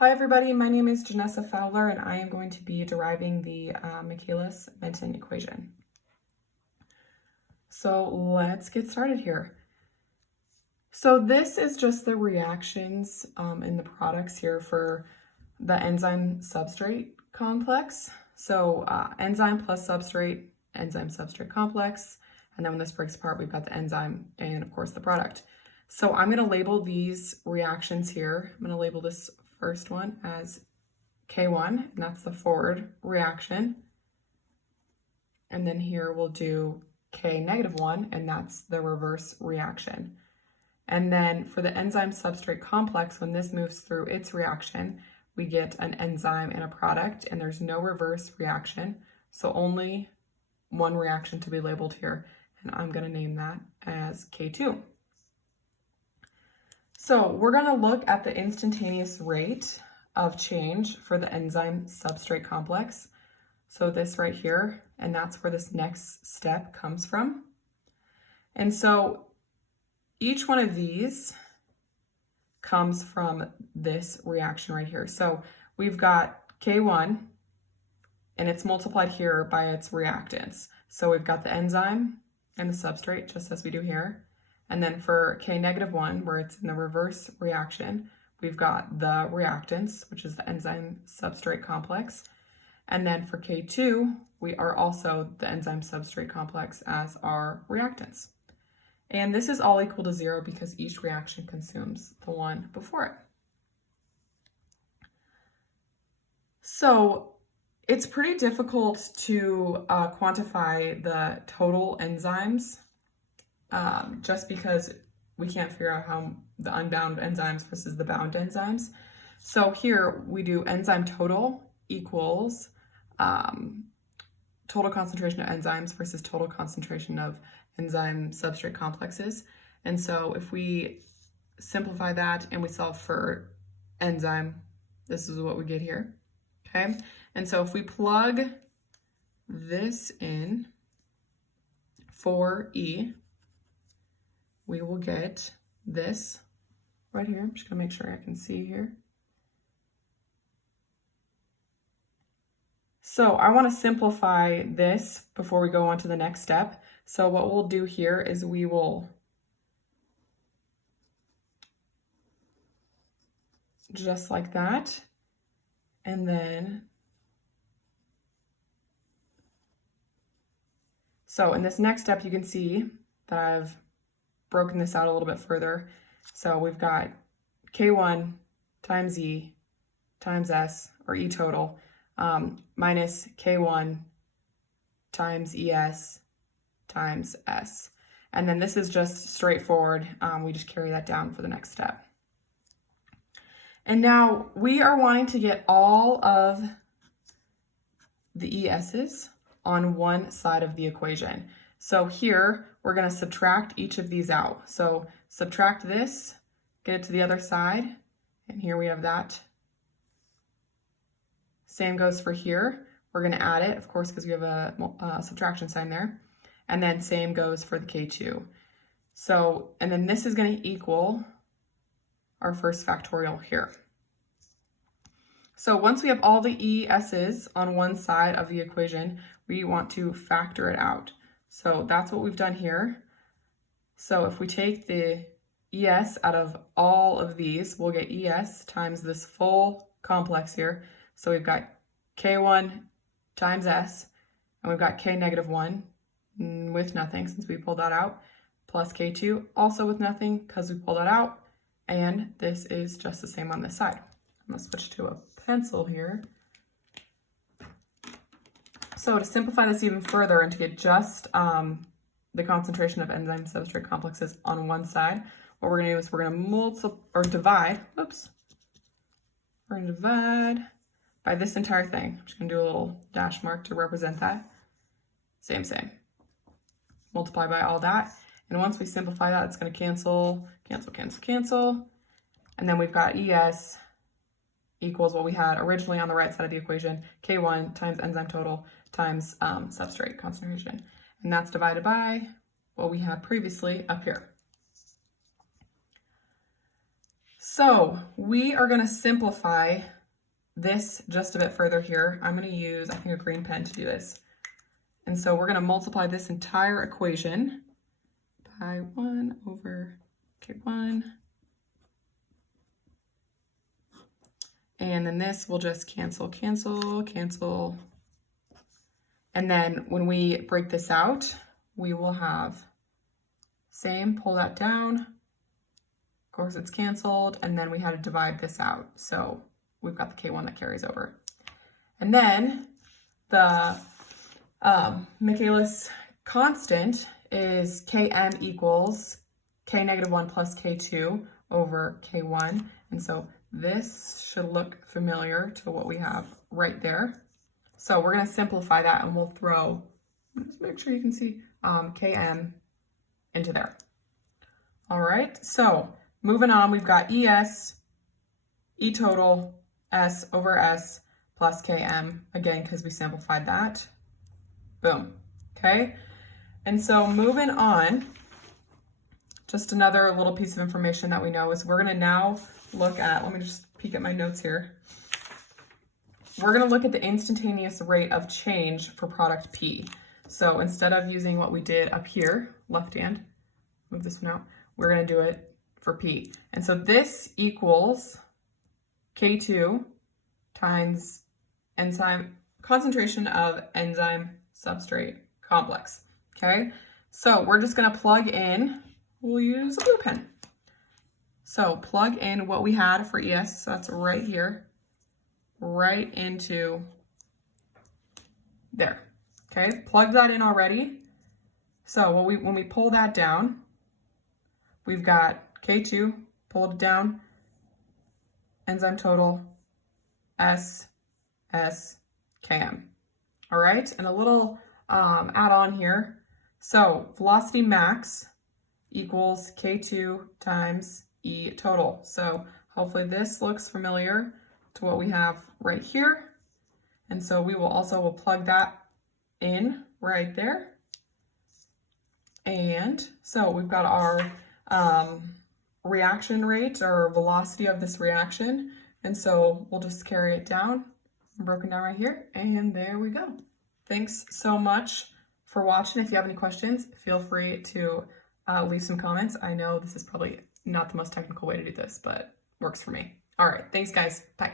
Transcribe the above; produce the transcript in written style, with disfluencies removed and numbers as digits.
Hi everybody, my name is Janessa Fowler and I am going to be deriving the Michaelis-Menten equation. So let's get started here. So this is just the reactions in the products here for the enzyme substrate complex. So enzyme plus substrate, enzyme substrate complex, and then when this breaks apart, we've got the enzyme and of course the product. So I'm going to label these reactions here. I'm going to label this first one as K1, and that's the forward reaction. And then here we'll do K-1, and that's the reverse reaction. And then for the enzyme substrate complex, when this moves through its reaction, we get an enzyme and a product, and there's no reverse reaction. So only one reaction to be labeled here, and I'm going to name that as K2. So we're going to look at the instantaneous rate of change for the enzyme substrate complex. So this right here, and that's where this next step comes from. And so each one of these comes from this reaction right here. So we've got K1, and it's multiplied here by its reactants. So we've got the enzyme and the substrate, just as we do here. And then for K-1, where it's in the reverse reaction, we've got the reactants, which is the enzyme substrate complex. And then for K2, we are also the enzyme substrate complex as our reactants. And this is all equal to 0 because each reaction consumes the one before it. So it's pretty difficult to quantify the total enzymes just because we can't figure out how the unbound enzymes versus the bound enzymes. So here we do enzyme total equals total concentration of enzymes versus total concentration of enzyme substrate complexes. And so if we simplify that and we solve for enzyme, this is what we get here, okay? And so if we plug this in for E, we will get this right here. I'm just gonna make sure I can see here. So I want to simplify this before we go on to the next step. So what we'll do here is we will just like that. And then, so in this next step, you can see that I've broken this out a little bit further. So we've got K1 times E times S, or E total, minus K1 times ES times S. And then this is just straightforward. We just carry that down for the next step. And now we are wanting to get all of the ES's on one side of the equation. So here, we're going to subtract each of these out. So subtract this, get it to the other side, and here we have that. Same goes for here. We're going to add it, of course, because we have a subtraction sign there. And then same goes for the K2. So, and then this is going to equal our first factorial here. So once we have all the ES's on one side of the equation, we want to factor it out. So that's what we've done here. So if we take the ES out of all of these, we'll get ES times this full complex here. So we've got K1 times S, and we've got K-1 with nothing since we pulled that out, plus K2 also with nothing because we pulled that out, and this is just the same on this side. I'm going to switch to a pencil here. So to simplify this even further and to get just the concentration of enzyme substrate complexes on one side, what we're going to do is we're going to divide. Oops. We're going to divide by this entire thing. I'm just going to do a little dash mark to represent that. Same. Multiply by all that. And once we simplify that, it's going to cancel. And then we've got ES equals what we had originally on the right side of the equation, K1 times enzyme total times substrate concentration. And that's divided by what we had previously up here. So we are going to simplify this just a bit further here. I'm going to use, I think, a green pen to do this. And so we're going to multiply this entire equation by 1 over K1. And then this will just cancel, cancel, cancel. And then when we break this out, we will have same, pull that down. Of course, it's canceled. And then we had to divide this out. So we've got the K1 that carries over. And then the Michaelis constant is Km equals K negative 1 plus K2 over K1. And so this should look familiar to what we have right there. So we're going to simplify that and we'll throw, just make sure you can see, Km into there. All right, so moving on, we've got ES, E total, S over S plus Km, again, because we simplified that. Boom, okay? And so moving on, just another little piece of information that we know is we're going to now look at, let me just peek at my notes here. We're going to look at the instantaneous rate of change for product P. So instead of using what we did up here, left hand, move this one out, we're going to do it for P. And so this equals K2 times enzyme concentration of enzyme substrate complex. Okay, so we're just going to plug in, we'll use a blue pen. So plug in what we had for ES, so that's right here, right into there. Okay, plug that in already. So when we pull that down, we've got K2, pulled it down, enzyme total, S, Km. All right, and a little add on here. So velocity max equals K2 times E total. So hopefully this looks familiar to what we have right here. And so we will also plug that in right there. And so we've got our reaction rate or velocity of this reaction. And so we'll just carry it down, broken down right here, and there we go. Thanks so much for watching. If you have any questions, feel free to leave some comments. I know this is probably not the most technical way to do this, but works for me. All right, thanks guys, bye.